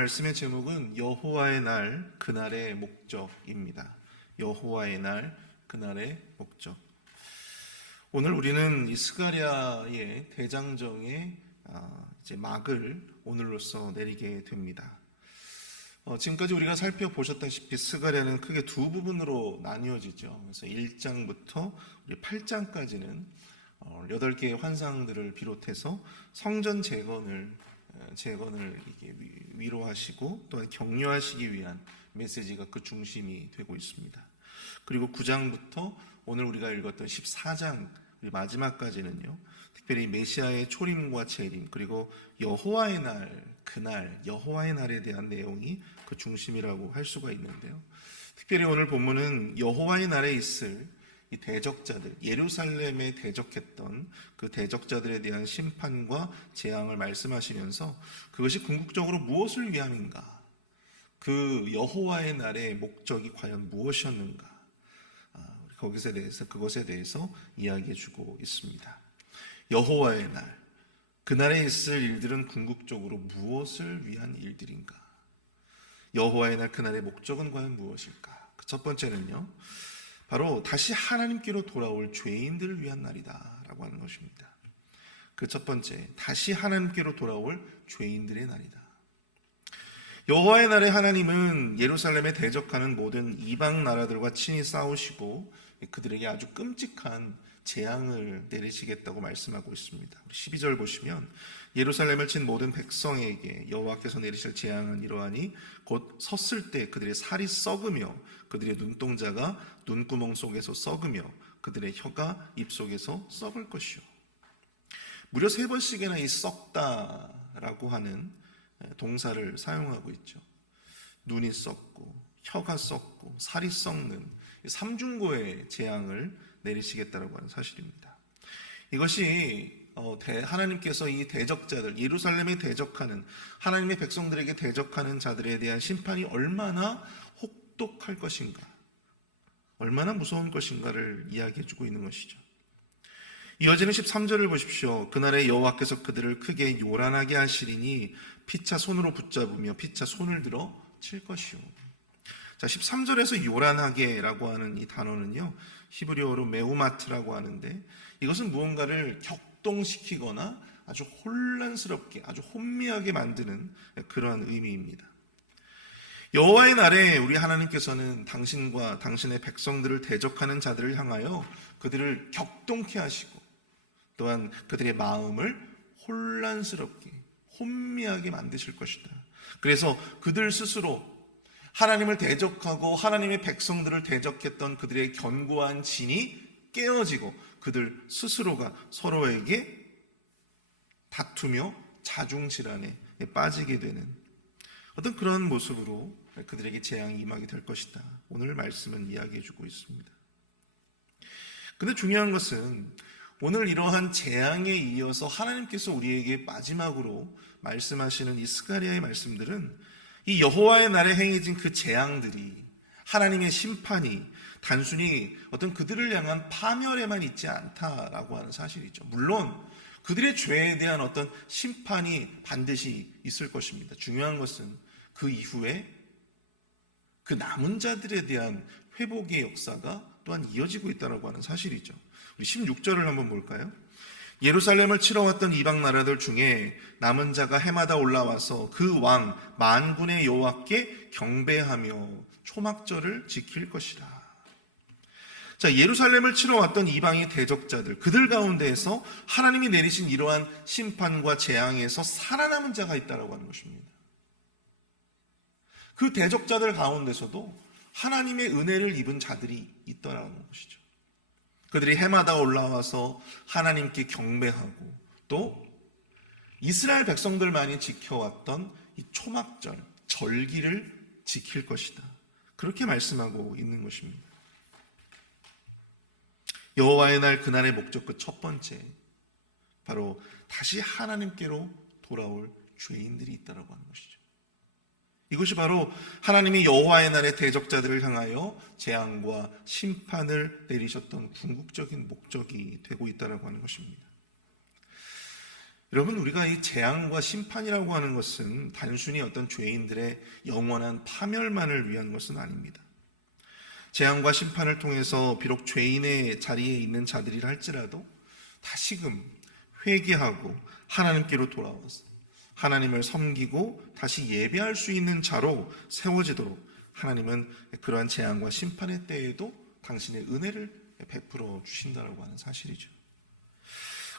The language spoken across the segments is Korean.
말씀의 제목은 여호와의 날 그날의 목적입니다. 여호와의 날 그날의 목적. 오늘 우리는 이 스가랴의 대장정의 이제 막을 오늘로써 내리게 됩니다. 지금까지 우리가 살펴보셨다시피 스가랴는 크게 두 부분으로 나뉘어지죠. 그래서 1장부터 8장까지는 8개의 환상들을 비롯해서 성전 재건을 위로하시고 또한 격려하시기 위한 메시지가 그 중심이 되고 있습니다. 그리고 9장부터 오늘 우리가 읽었던 14장 마지막까지는요, 특별히 메시아의 초림과 재림 그리고 여호와의 날, 그날 여호와의 날에 대한 내용이 그 중심이라고 할 수가 있는데요. 특별히 오늘 본문은 여호와의 날에 있을 이 대적자들, 예루살렘에 대적했던 그 대적자들에 대한 심판과 재앙을 말씀하시면서 그것이 궁극적으로 무엇을 위함인가, 그 여호와의 날의 목적이 과연 무엇이었는가, 그것에 대해서 이야기해주고 있습니다. 여호와의 날, 그날에 있을 일들은 궁극적으로 무엇을 위한 일들인가? 여호와의 날, 그날의 목적은 과연 무엇일까? 그 첫 번째는요, 바로 다시 하나님께로 돌아올 죄인들을 위한 날이다 라고 하는 것입니다. 그 첫 번째, 다시 하나님께로 돌아올 죄인들의 날이다. 여호와의 날에 하나님은 예루살렘에 대적하는 모든 이방 나라들과 친히 싸우시고 그들에게 아주 끔찍한 재앙을 내리시겠다고 말씀하고 있습니다. 12절 보시면 예루살렘을 친 모든 백성에게 여호와께서 내리실 재앙은 이러하니 곧 섰을 때 그들의 살이 썩으며 그들의 눈동자가 눈구멍 속에서 썩으며 그들의 혀가 입 속에서 썩을 것이요. 무려 3번씩이나 이 썩다라고 하는 동사를 사용하고 있죠. 눈이 썩고 혀가 썩고 살이 썩는 3중고의 재앙을 내리시겠다라고 하는 사실입니다. 이것이 하나님께서 이 대적자들, 예루살렘에 대적하는, 하나님의 백성들에게 대적하는 자들에 대한 심판이 얼마나 혹독할 것인가, 얼마나 무서운 것인가를 이야기해주고 있는 것이죠. 이어지는 13절을 보십시오. 그날에 여호와께서 그들을 크게 요란하게 하시리니 피차 손으로 붙잡으며 피차 손을 들어 칠 것이요. 자, 13절에서 요란하게라고 하는 이 단어는요, 히브리어로 메우마트라고 하는데, 이것은 무언가를 격동시키거나 아주 혼란스럽게, 아주 혼미하게 만드는 그러한 의미입니다. 여호와의 날에 우리 하나님께서는 당신과 당신의 백성들을 대적하는 자들을 향하여 그들을 격동케 하시고 또한 그들의 마음을 혼란스럽게, 혼미하게 만드실 것이다. 그래서 그들 스스로 하나님을 대적하고 하나님의 백성들을 대적했던 그들의 견고한 진이 깨어지고 그들 스스로가 서로에게 다투며 자중질환에 빠지게 되는 어떤 그런 모습으로 그들에게 재앙이 임하게 될 것이다. 오늘 말씀은 이야기해주고 있습니다. 근데 중요한 것은 오늘 이러한 재앙에 이어서 하나님께서 우리에게 마지막으로 말씀하시는 이 스가랴의 말씀들은 이 여호와의 날에 행해진 그 재앙들이, 하나님의 심판이 단순히 어떤 그들을 향한 파멸에만 있지 않다라고 하는 사실이죠. 물론 그들의 죄에 대한 어떤 심판이 반드시 있을 것입니다. 중요한 것은 그 이후에 그 남은 자들에 대한 회복의 역사가 또한 이어지고 있다고 하는 사실이죠. 우리 16절을 한번 볼까요? 예루살렘을 치러 왔던 이방 나라들 중에 남은 자가 해마다 올라와서 그 왕 만군의 여호와께 경배하며 초막절을 지킬 것이라. 자, 예루살렘을 치러 왔던 이방의 대적자들, 그들 가운데에서 하나님이 내리신 이러한 심판과 재앙에서 살아남은 자가 있다고 하는 것입니다. 그 대적자들 가운데서도 하나님의 은혜를 입은 자들이 있더라는 것이죠. 그들이 해마다 올라와서 하나님께 경배하고 또 이스라엘 백성들만이 지켜왔던 이 초막절, 절기를 지킬 것이다. 그렇게 말씀하고 있는 것입니다. 여호와의 날 그날의 목적, 그 첫 번째, 바로 다시 하나님께로 돌아올 죄인들이 있다고 하는 것이죠. 이것이 바로 하나님이 여호와의 날의 대적자들을 향하여 재앙과 심판을 내리셨던 궁극적인 목적이 되고 있다고 하는 것입니다. 여러분, 우리가 이 재앙과 심판이라고 하는 것은 단순히 어떤 죄인들의 영원한 파멸만을 위한 것은 아닙니다. 재앙과 심판을 통해서 비록 죄인의 자리에 있는 자들이라 할지라도 다시금 회개하고 하나님께로 돌아와서 하나님을 섬기고 다시 예배할 수 있는 자로 세워지도록 하나님은 그러한 재앙과 심판의 때에도 당신의 은혜를 베풀어 주신다고 하는 사실이죠.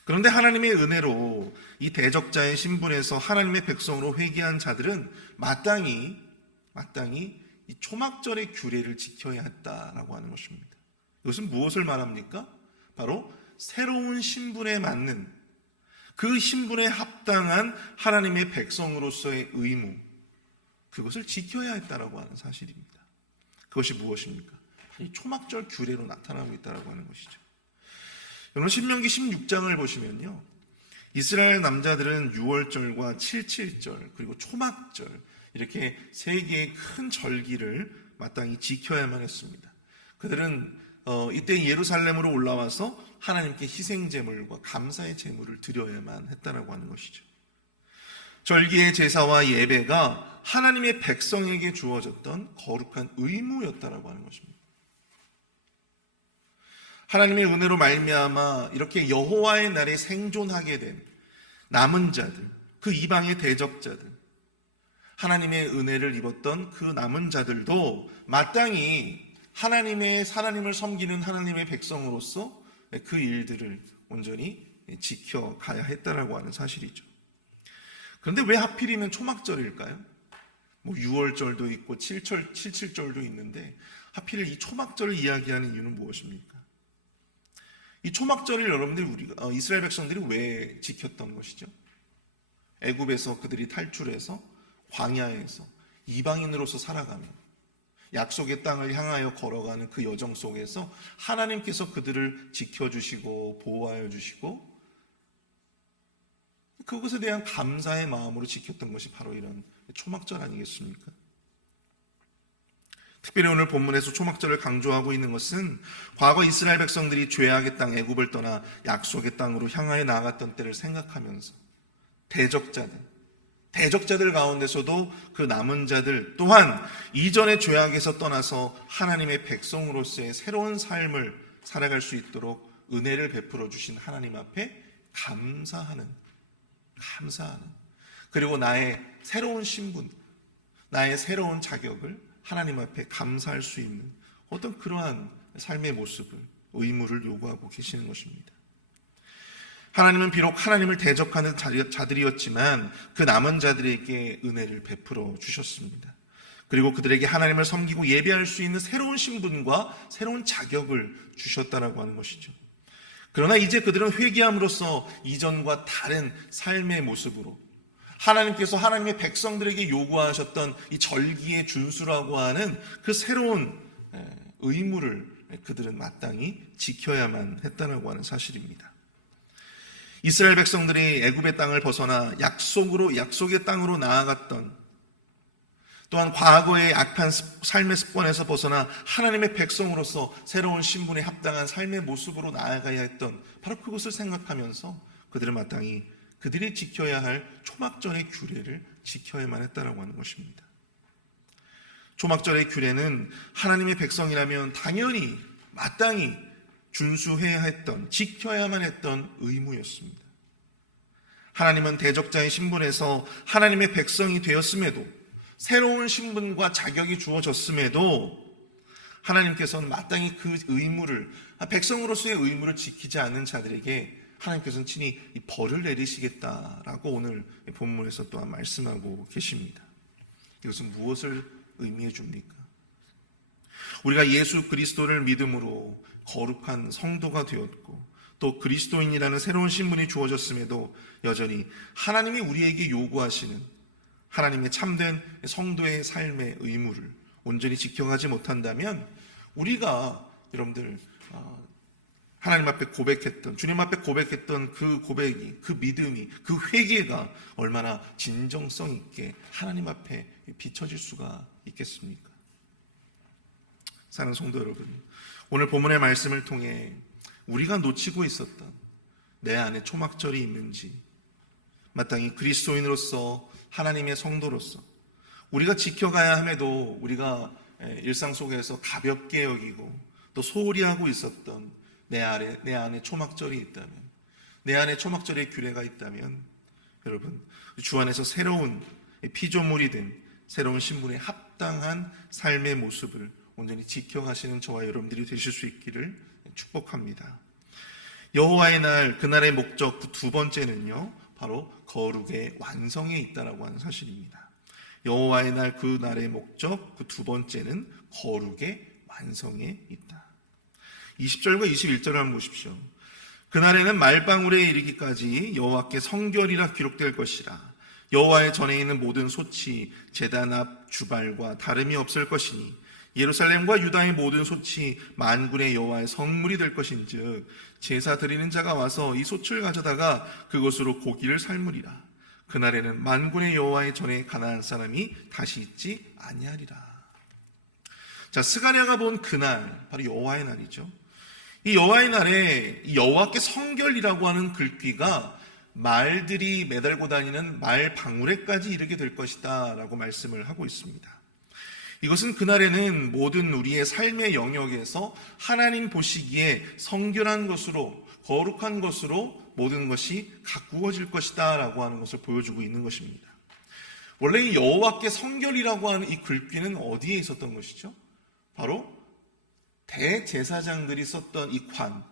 그런데 하나님의 은혜로 이 대적자의 신분에서 하나님의 백성으로 회개한 자들은 마땅히 이 초막절의 규례를 지켜야 했다라고 하는 것입니다. 이것은 무엇을 말합니까? 바로 새로운 신분에 맞는, 그 신분에 합당한 하나님의 백성으로서의 의무, 그것을 지켜야 했다라고 하는 사실입니다. 그것이 무엇입니까? 이 초막절 규례로 나타나고 있다라고 하는 것이죠. 여러분, 신명기 16장을 보시면요, 이스라엘 남자들은 유월절과 칠칠절 그리고 초막절, 이렇게 세 개의 큰 절기를 마땅히 지켜야만 했습니다. 그들은 이때 예루살렘으로 올라와서 하나님께 희생제물과 감사의 제물을 드려야만 했다라고 하는 것이죠. 절기의 제사와 예배가 하나님의 백성에게 주어졌던 거룩한 의무였다라고 하는 것입니다. 하나님의 은혜로 말미암아 이렇게 여호와의 날에 생존하게 된 남은 자들, 그 이방의 대적자들, 하나님의 은혜를 입었던 그 남은 자들도 마땅히 하나님을 섬기는 하나님의 백성으로서 그 일들을 온전히 지켜가야 했다라고 하는 사실이죠. 그런데 왜 하필이면 초막절일까요? 유월절도 있고 칠칠절도 있는데 하필 이 초막절을 이야기하는 이유는 무엇입니까? 이 초막절을 여러분들이 이스라엘 백성들이 왜 지켰던 것이죠? 애굽에서 그들이 탈출해서 광야에서 이방인으로서 살아가며 약속의 땅을 향하여 걸어가는 그 여정 속에서 하나님께서 그들을 지켜주시고 보호하여 주시고 그것에 대한 감사의 마음으로 지켰던 것이 바로 이런 초막절 아니겠습니까? 특별히 오늘 본문에서 초막절을 강조하고 있는 것은 과거 이스라엘 백성들이 죄악의 땅 애굽을 떠나 약속의 땅으로 향하여 나아갔던 때를 생각하면서 대적자들 가운데서도 그 남은 자들 또한 이전의 죄악에서 떠나서 하나님의 백성으로서의 새로운 삶을 살아갈 수 있도록 은혜를 베풀어 주신 하나님 앞에 감사하는, 그리고 나의 새로운 신분, 나의 새로운 자격을 하나님 앞에 감사할 수 있는 어떤 그러한 삶의 모습을, 의무를 요구하고 계시는 것입니다. 하나님은 비록 하나님을 대적하는 자들이었지만 그 남은 자들에게 은혜를 베풀어 주셨습니다. 그리고 그들에게 하나님을 섬기고 예배할 수 있는 새로운 신분과 새로운 자격을 주셨다라고 하는 것이죠. 그러나 이제 그들은 회개함으로써 이전과 다른 삶의 모습으로 하나님께서 하나님의 백성들에게 요구하셨던 이 절기의 준수라고 하는 그 새로운 의무를 그들은 마땅히 지켜야만 했다라고 하는 사실입니다. 이스라엘 백성들이 애굽의 땅을 벗어나 약속의 땅으로 나아갔던, 또한 과거의 악한 삶의 습관에서 벗어나 하나님의 백성으로서 새로운 신분에 합당한 삶의 모습으로 나아가야 했던 바로 그것을 생각하면서 그들은 마땅히 그들이 지켜야 할 초막절의 규례를 지켜야만 했다라고 하는 것입니다. 초막절의 규례는 하나님의 백성이라면 당연히 마땅히 준수해야 했던, 지켜야만 했던 의무였습니다. 하나님은 대적자의 신분에서 하나님의 백성이 되었음에도, 새로운 신분과 자격이 주어졌음에도 하나님께서는 마땅히 그 의무를, 백성으로서의 의무를 지키지 않는 자들에게 하나님께서는 친히 벌을 내리시겠다라고 오늘 본문에서 또한 말씀하고 계십니다. 이것은 무엇을 의미해 줍니까? 우리가 예수 그리스도를 믿음으로 거룩한 성도가 되었고 또 그리스도인이라는 새로운 신분이 주어졌음에도 여전히 하나님이 우리에게 요구하시는 하나님의 참된 성도의 삶의 의무를 온전히 지켜가지 못한다면 우리가 여러분들 하나님 앞에 고백했던, 주님 앞에 고백했던 그 고백이, 그 믿음이, 그 회개가 얼마나 진정성 있게 하나님 앞에 비춰질 수가 있겠습니까? 사랑하는 성도 여러분, 오늘 본문의 말씀을 통해 우리가 놓치고 있었던 내 안에 초막절이 있는지, 마땅히 그리스도인으로서 하나님의 성도로서 우리가 지켜가야 함에도 우리가 일상 속에서 가볍게 여기고 또 소홀히 하고 있었던 내 안에 초막절이 있다면, 내 안에 초막절의 규례가 있다면, 여러분 주 안에서 새로운 피조물이 된 새로운 신분에 합당한 삶의 모습을 온전히 지켜가시는 저와 여러분들이 되실 수 있기를 축복합니다. 여호와의 날, 그날의 목적 그 두 번째는요, 바로 거룩의 완성에 있다라고 하는 사실입니다. 여호와의 날, 그날의 목적 그 두 번째는 거룩의 완성에 있다. 20절과 21절을 한번 보십시오. 그날에는 말방울에 이르기까지 여호와께 성결이라 기록될 것이라. 여호와의 전에 있는 모든 소치, 제단 앞 주발과 다름이 없을 것이니 예루살렘과 유다의 모든 소치 만군의 여호와의 성물이 될 것인즉 제사 드리는 자가 와서 이 소치를 가져다가 그것으로 고기를 삶으리라. 그날에는 만군의 여호와의 전에 가나안 사람이 다시 있지 아니하리라. 자, 스가랴가 본 그날, 바로 여호와의 날이죠. 이 여호와의 날에 이 여호와께 성결이라고 하는 글귀가 말들이 매달고 다니는 말 방울에까지 이르게 될 것이다 라고 말씀을 하고 있습니다. 이것은 그날에는 모든 우리의 삶의 영역에서 하나님 보시기에 성결한 것으로, 거룩한 것으로 모든 것이 가꾸어질 것이다 라고 하는 것을 보여주고 있는 것입니다. 원래 이 여호와께 성결이라고 하는 이 글귀는 어디에 있었던 것이죠? 바로 대제사장들이 썼던 이 관,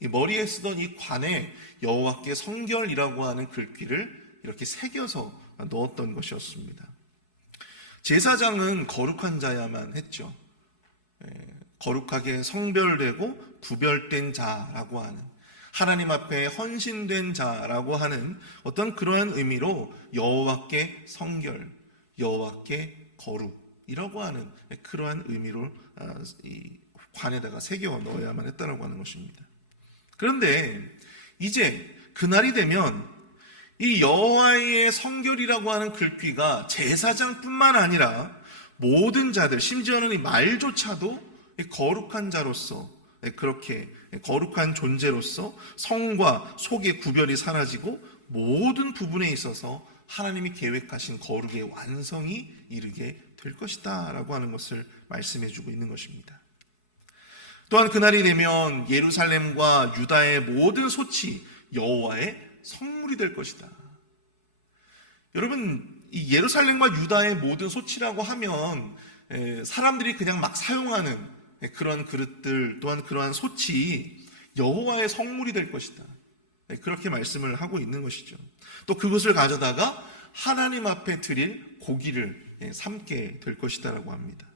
이 머리에 쓰던 이 관에 여호와께 성결이라고 하는 글귀를 이렇게 새겨서 넣었던 것이었습니다. 제사장은 거룩한 자야만 했죠. 거룩하게 성별되고 구별된 자라고 하는, 하나님 앞에 헌신된 자라고 하는 어떤 그러한 의미로 여호와께 성결, 여호와께 거룩이라고 하는 그러한 의미로 이 관에다가 새겨 넣어야만 했다라고 하는 것입니다. 그런데 이제 그날이 되면 이 여호와의 성결이라고 하는 글귀가 제사장뿐만 아니라 모든 자들, 심지어는 이 말조차도 거룩한 자로서, 그렇게 거룩한 존재로서 성과 속의 구별이 사라지고 모든 부분에 있어서 하나님이 계획하신 거룩의 완성이 이르게 될 것이다 라고 하는 것을 말씀해 주고 있는 것입니다. 또한 그날이 되면 예루살렘과 유다의 모든 소치 여호와의 성물이 될 것이다. 여러분, 이 예루살렘과 유다의 모든 소치라고 하면 사람들이 그냥 막 사용하는 그런 그릇들, 또한 그러한 소치 여호와의 성물이 될 것이다. 그렇게 말씀을 하고 있는 것이죠. 또 그것을 가져다가 하나님 앞에 드릴 고기를 삶게 될 것이다라고 합니다.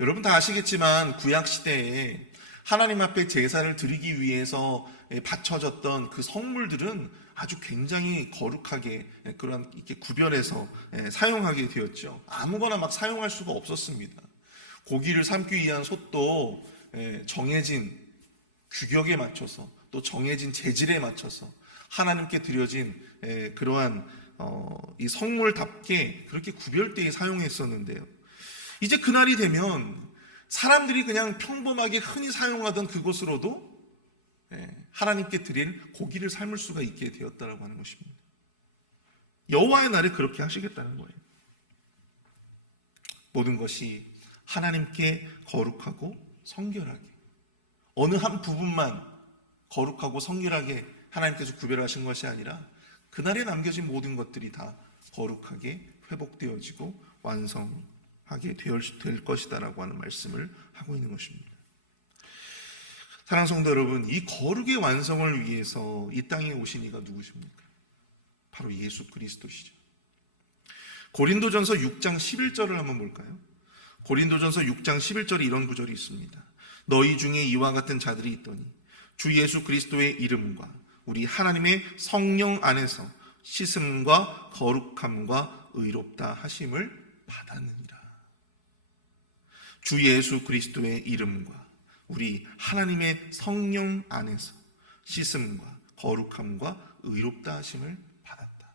여러분 다 아시겠지만 구약 시대에 하나님 앞에 제사를 드리기 위해서 바쳐졌던 그 성물들은 아주 굉장히 거룩하게 그런 이렇게 구별해서 사용하게 되었죠. 아무거나 막 사용할 수가 없었습니다. 고기를 삶기 위한 솥도 정해진 규격에 맞춰서 또 정해진 재질에 맞춰서 하나님께 드려진 그러한 이 성물답게 그렇게 구별되게 사용했었는데요. 이제 그날이 되면 사람들이 그냥 평범하게 흔히 사용하던 그것으로도 하나님께 드릴 고기를 삶을 수가 있게 되었다라고 하는 것입니다. 여호와의 날에 그렇게 하시겠다는 거예요. 모든 것이 하나님께 거룩하고 성결하게, 어느 한 부분만 거룩하고 성결하게 하나님께서 구별하신 것이 아니라 그날에 남겨진 모든 것들이 다 거룩하게 회복되어지고 완성하게 될 것이다라고 하는 말씀을 하고 있는 것입니다. 사랑하는 성도 여러분, 이 거룩의 완성을 위해서 이 땅에 오신 이가 누구십니까? 바로 예수 그리스도시죠. 고린도전서 6장 11절을 한번 볼까요? 고린도전서 6장 11절에 이런 구절이 있습니다. 너희 중에 이와 같은 자들이 있더니 주 예수 그리스도의 이름과 우리 하나님의 성령 안에서 씻음과 거룩함과 의롭다 하심을 받았느니라. 주 예수 그리스도의 이름과 우리 하나님의 성령 안에서 씻음과 거룩함과 의롭다 하심을 받았다.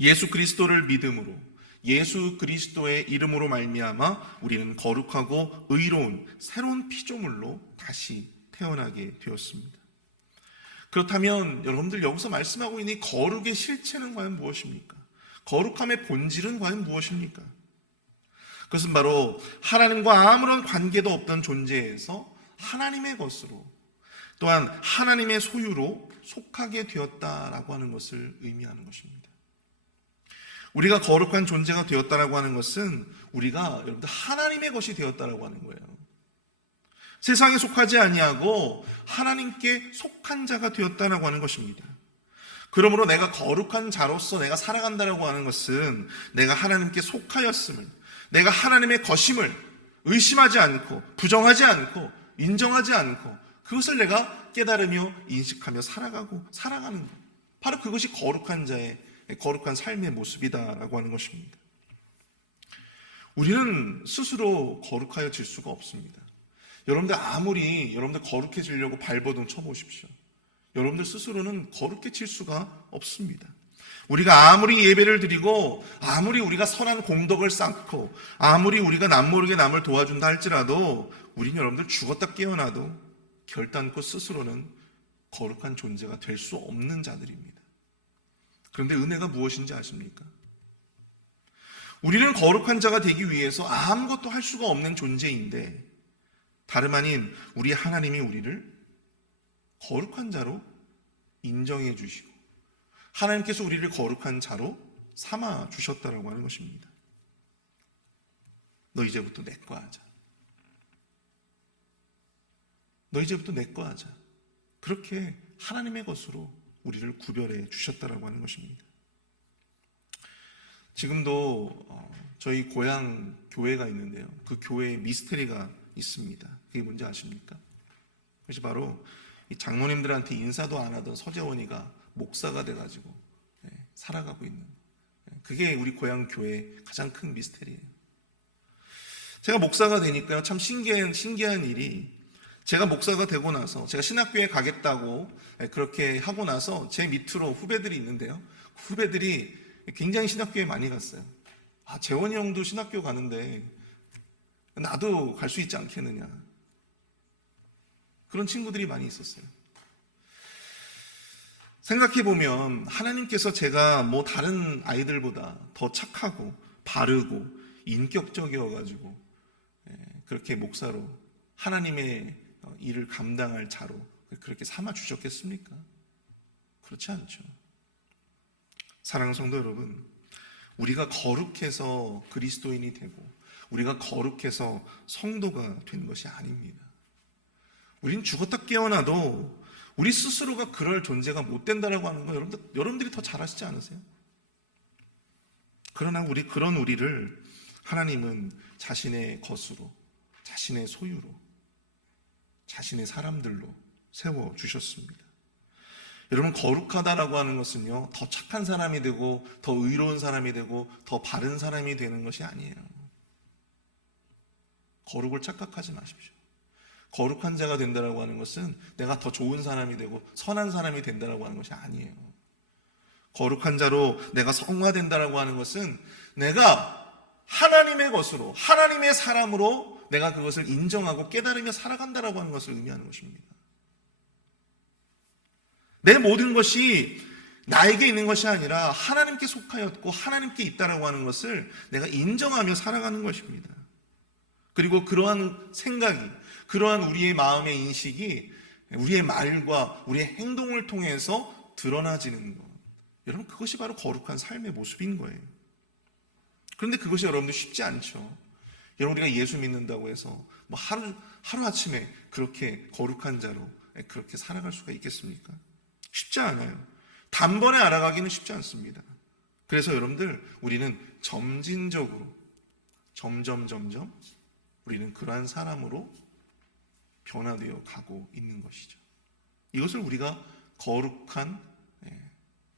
예수 그리스도를 믿음으로, 예수 그리스도의 이름으로 말미암아 우리는 거룩하고 의로운 새로운 피조물로 다시 태어나게 되었습니다. 그렇다면 여러분들 여기서 말씀하고 있는 이 거룩의 실체는 과연 무엇입니까? 거룩함의 본질은 과연 무엇입니까? 그것은 바로 하나님과 아무런 관계도 없던 존재에서 하나님의 것으로, 또한 하나님의 소유로 속하게 되었다라고 하는 것을 의미하는 것입니다. 우리가 거룩한 존재가 되었다라고 하는 것은 우리가 여러분들 하나님의 것이 되었다라고 하는 거예요. 세상에 속하지 아니하고 하나님께 속한 자가 되었다라고 하는 것입니다. 그러므로 내가 거룩한 자로서 내가 살아간다라고 하는 것은 내가 하나님께 속하였음을, 내가 하나님의 것임을 의심하지 않고 부정하지 않고 인정하지 않고 그것을 내가 깨달으며 인식하며 살아가는 것. 바로 그것이 거룩한 자의 거룩한 삶의 모습이다라고 하는 것입니다. 우리는 스스로 거룩하여질 수가 없습니다. 여러분들 아무리 여러분들 거룩해지려고 발버둥 쳐보십시오. 여러분들 스스로는 거룩해질 수가 없습니다. 우리가 아무리 예배를 드리고 아무리 우리가 선한 공덕을 쌓고 아무리 우리가 남모르게 남을 도와준다 할지라도 우리는 여러분들 죽었다 깨어나도 결단코 스스로는 거룩한 존재가 될 수 없는 자들입니다. 그런데 은혜가 무엇인지 아십니까? 우리는 거룩한 자가 되기 위해서 아무것도 할 수가 없는 존재인데 다름 아닌 우리 하나님이 우리를 거룩한 자로 인정해 주시고 하나님께서 우리를 거룩한 자로 삼아 주셨다라고 하는 것입니다. 너 이제부터 내 거 하자. 너 이제부터 내 거 하자. 그렇게 하나님의 것으로 우리를 구별해 주셨다라고 하는 것입니다. 지금도 저희 고향 교회가 있는데요. 그 교회에 미스테리가 있습니다. 그게 뭔지 아십니까? 그것이 바로 이 장로님들한테 인사도 안 하던 서재원이가 목사가 돼가지고 살아가고 있는, 그게 우리 고향 교회의 가장 큰 미스테리예요. 제가 목사가 되니까요, 참 신기한 일이, 제가 목사가 되고 나서 제가 신학교에 가겠다고 그렇게 하고 나서 제 밑으로 후배들이 있는데요, 후배들이 굉장히 신학교에 많이 갔어요. 재원이 형도 신학교 가는데 나도 갈 수 있지 않겠느냐, 그런 친구들이 많이 있었어요. 생각해보면 하나님께서 제가 뭐 다른 아이들보다 더 착하고 바르고 인격적이어가지고 그렇게 목사로 하나님의 일을 감당할 자로 그렇게 삼아 주셨겠습니까? 그렇지 않죠. 사랑하는 성도 여러분, 우리가 거룩해서 그리스도인이 되고 우리가 거룩해서 성도가 된 것이 아닙니다. 우린 죽었다 깨어나도 우리 스스로가 그럴 존재가 못 된다라고 하는 거 여러분들이 더 잘 아시지 않으세요? 그러나 그런 우리를 하나님은 자신의 것으로, 자신의 소유로, 자신의 사람들로 세워 주셨습니다. 여러분, 거룩하다라고 하는 것은요, 더 착한 사람이 되고 더 의로운 사람이 되고 더 바른 사람이 되는 것이 아니에요. 거룩을 착각하지 마십시오. 거룩한 자가 된다라고 하는 것은 내가 더 좋은 사람이 되고 선한 사람이 된다라고 하는 것이 아니에요. 거룩한 자로 내가 성화된다라고 하는 것은 내가 하나님의 것으로, 하나님의 사람으로 내가 그것을 인정하고 깨달으며 살아간다라고 하는 것을 의미하는 것입니다. 내 모든 것이 나에게 있는 것이 아니라 하나님께 속하였고 하나님께 있다라고 하는 것을 내가 인정하며 살아가는 것입니다. 그리고 그러한 생각이, 그러한 우리의 마음의 인식이 우리의 말과 우리의 행동을 통해서 드러나지는 것, 여러분, 그것이 바로 거룩한 삶의 모습인 거예요. 그런데 그것이 여러분들 쉽지 않죠. 여러분, 우리가 예수 믿는다고 해서 뭐 하루아침에 그렇게 거룩한 자로 그렇게 살아갈 수가 있겠습니까? 쉽지 않아요. 단번에 알아가기는 쉽지 않습니다. 그래서 여러분들, 우리는 점진적으로 점점 우리는 그러한 사람으로 변화되어 가고 있는 것이죠. 이것을 우리가 거룩한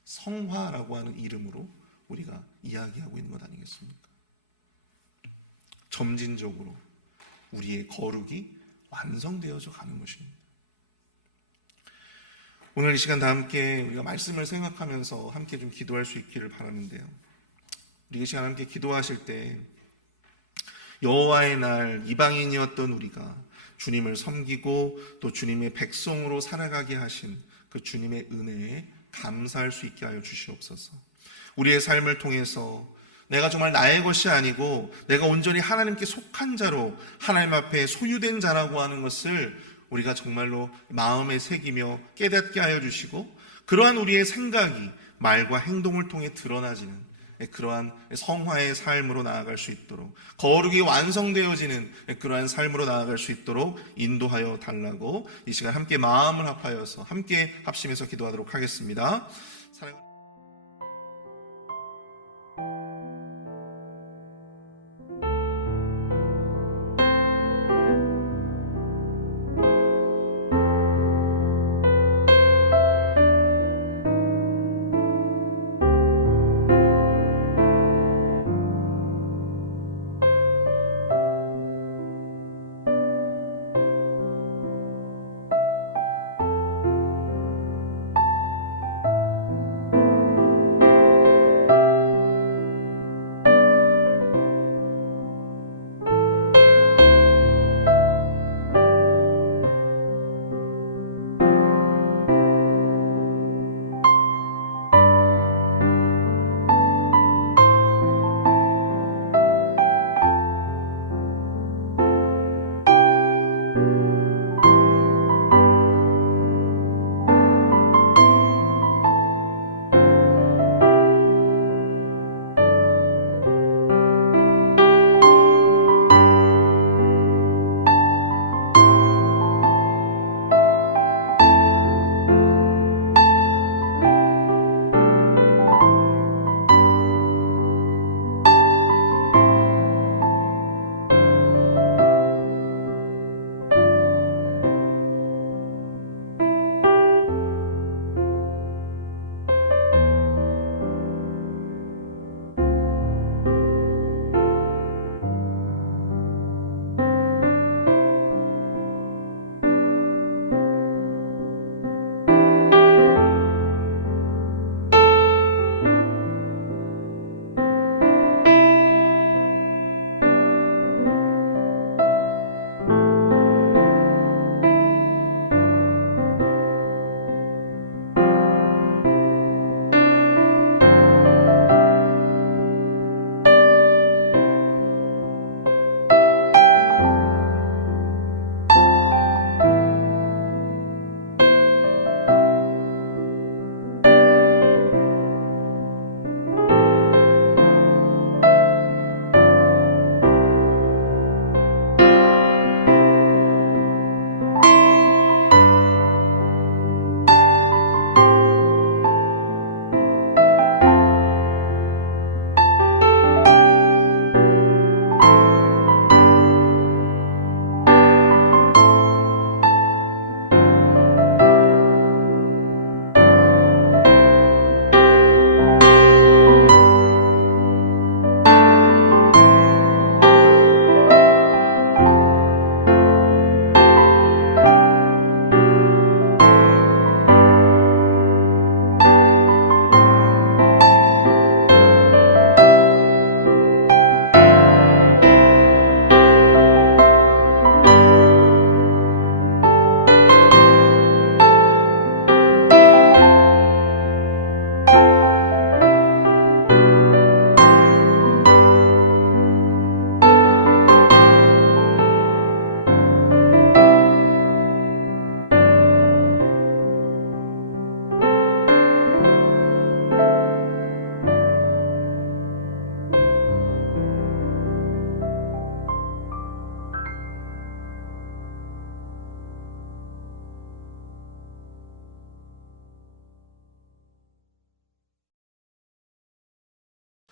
성화라고 하는 이름으로 우리가 이야기하고 있는 것 아니겠습니까? 점진적으로 우리의 거룩이 완성되어져 가는 것입니다. 오늘 이 시간 다 함께 우리가 말씀을 생각하면서 함께 좀 기도할 수 있기를 바라는데요. 우리 이 시간 함께 기도하실 때 여호와의 날 이방인이었던 우리가 주님을 섬기고 또 주님의 백성으로 살아가게 하신 그 주님의 은혜에 감사할 수 있게 하여 주시옵소서. 우리의 삶을 통해서 내가 정말 나의 것이 아니고 내가 온전히 하나님께 속한 자로 하나님 앞에 소유된 자라고 하는 것을 우리가 정말로 마음에 새기며 깨닫게 하여 주시고, 그러한 우리의 생각이 말과 행동을 통해 드러나지는 그러한 성화의 삶으로 나아갈 수 있도록, 거룩이 완성되어지는 그러한 삶으로 나아갈 수 있도록 인도하여 달라고 이 시간 함께 마음을 합하여서 함께 합심해서 기도하도록 하겠습니다. 사랑하는